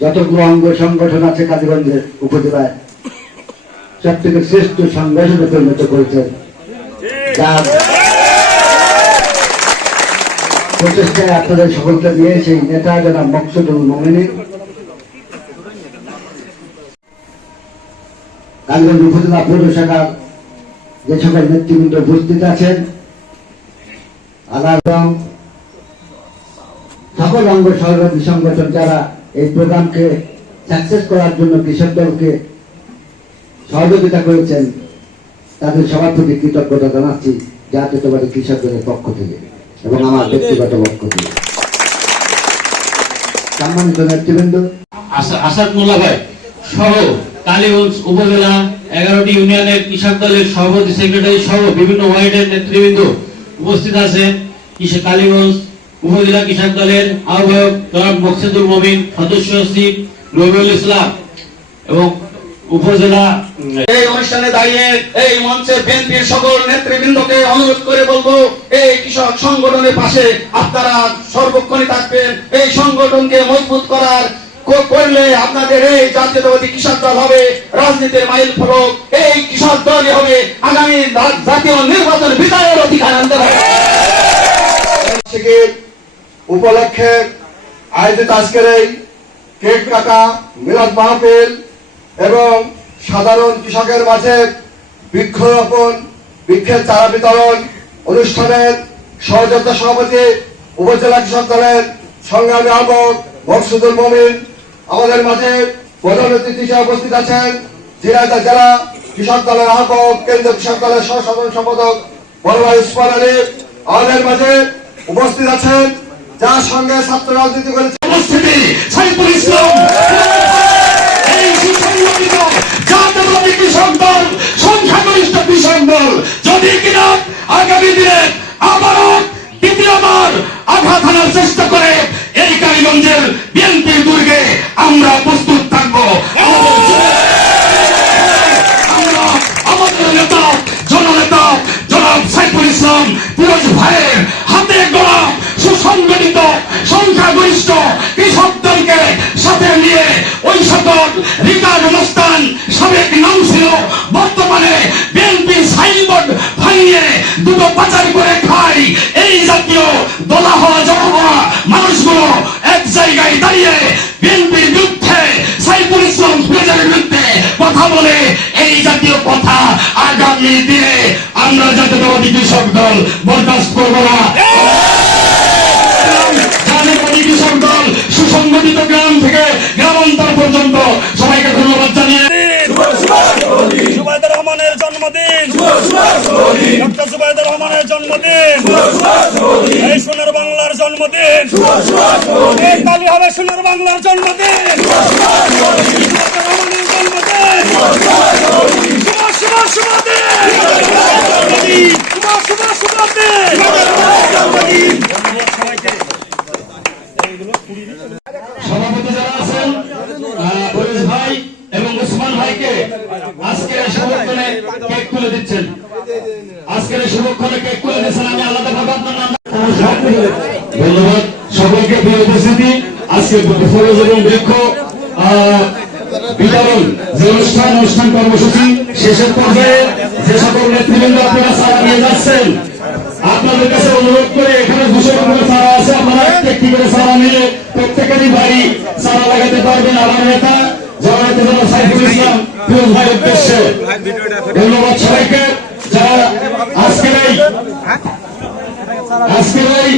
যতগুলো অঙ্গ সংগঠন আছে কালীগঞ্জের উপজেলায় সব থেকে শ্রেষ্ঠ সংগঠনে পরিণত করেছেন যার প্রচেষ্টায় আপনাদের সকলকে নিয়ে সেই নেতা যারা মকসুদুল মোমিনী। কালীগঞ্জ উপজেলা পৌর শাখার যে সকল নেতৃবৃন্দ উপস্থিত আছেন আলার সকল অঙ্গ সহযোগী সংগঠন যারা এই প্রোগ্রামকে সাকসেস করার জন্য কৃষক দলকে সহযোগিতা করেছেন। তাদের সবার প্রতি কৃতজ্ঞতা জানাচ্ছি জাতীয়তাবাদী কৃষক দলের পক্ষ থেকে এবং আমার ব্যক্তিগত পক্ষ থেকে। সম্মানিত নেতৃবৃন্দ। আসাদ মোল্লা ভাই সহ কালীগঞ্জ উপজেলা এগারোটি ইউনিয়নের কৃষক দলের সভাপতি সেক্রেটারি সহ বিভিন্ন ওয়ার্ডের নেতৃবৃন্দ উপস্থিত আছেন। কৃষক কালীগঞ্জ উপজেলা কৃষক দলের আহ্বায়ক জনাব মকসেদুল মমিন, সদস্য সচিব রবিউল ইসলাম এবং উপজেলা এই অনুষ্ঠানে দাঁড়িয়ে এই মঞ্চে বিএনপির সকল নেতৃবৃন্দকে অনুরোধ করে বলব, এই কৃষক সংগঠনের পাশে আপনারা সর্বক্ষণই থাকবেন। এই সংগঠনকে মজবুত করার করলে আপনাদের এই জাতীয়তাবাদী কৃষক দল হবে, রাজনীতির মাইল ফলক এই কৃষক দলই হবে আগামী জাতীয় নির্বাচন বিজয়ের অধিকার উপলক্ষে আয়োজিত আজকের এই কেক কাটা মিলাদ মাহফিল এবং সাধারণ কৃষকের মাঝে বৃক্ষরোপণ, বৃক্ষের চারা বিতরণ অনুষ্ঠানের সহযোগিতা সভাপতি, উপজেলা কৃষক দলের সংগ্রামী আহ্বক মকসুদুল মমিন, আমাদের মাঝে প্রধান অতিথি হিসেবে উপস্থিত আছেন ঝিনাইদহ জেলা কৃষক দলের আহ্বক কেন্দ্রীয় কৃষক দলের সহ সাধারণ সম্পাদক বড় ভাই উসমান আলী। আমাদের মাঝে উপস্থিত আছেন যার সঙ্গে ছাত্র রাজনীতি করেছে। উপস্থিতি সংখ্যাগরিষ্ঠ কৃষক দলকে সাথে নিয়ে ওই সকল রিকার অনুষ্ঠান সাবেক নাম ছিল, বর্তমানে বিএনপি সাইনবোর্ড ভাঙিয়ে দুটো পাচার করে খাই এই জাতীয় দলা হওয়া জড়ো মানুষগুলো এক জায়গায় দাঁড়িয়ে বিএনপির বিরুদ্ধে সাইফুল ইসলাম ফিরোজের বিরুদ্ধে কথা বলে এই জাতীয় কথা আগামী দিনে আমরা জাতীয়তাবাদী কৃষক দল বরদাস্ত করব না। ডক্টর জুবাইদুর রহমানের জন্মদিন। এই সোনার বাংলার জন্মদিন। এই তালি হবে সোনার বাংলার জন্মদিন। রহমানের জন্মদিন। শুভ শুভ শুভ দিন শুভ শুভ শুভ দিন সভাপতি যারা আছেন পরেশ ভাই এবং উসমান ভাইকে এই শুভক্ষণে কেক তুলে দিচ্ছেন। ধন্যবাদ। সকলকে উপস্থিতি, আজকে ফরজ এবং বৃক্ষ বিতরণ যে অনুষ্ঠান অনুষ্ঠান কর্মসূচি শেষের পর্যায়ে যে সকল নেতৃবৃন্দ আপনারা সারা নিয়ে যাচ্ছেন, আপনাদের কাছে অনুরোধ করে এখানে দুশো করে সারা আছে, আপনারা একটি করে সারা নিয়ে প্রত্যেকেরই বাড়ি সারা লাগাতে পারবেন আমার নেতা জননেতা সাইফুল ইসলাম ভাইয়ের উদ্দেশ্যে। ধন্যবাদ সবাইকে। আজকের এই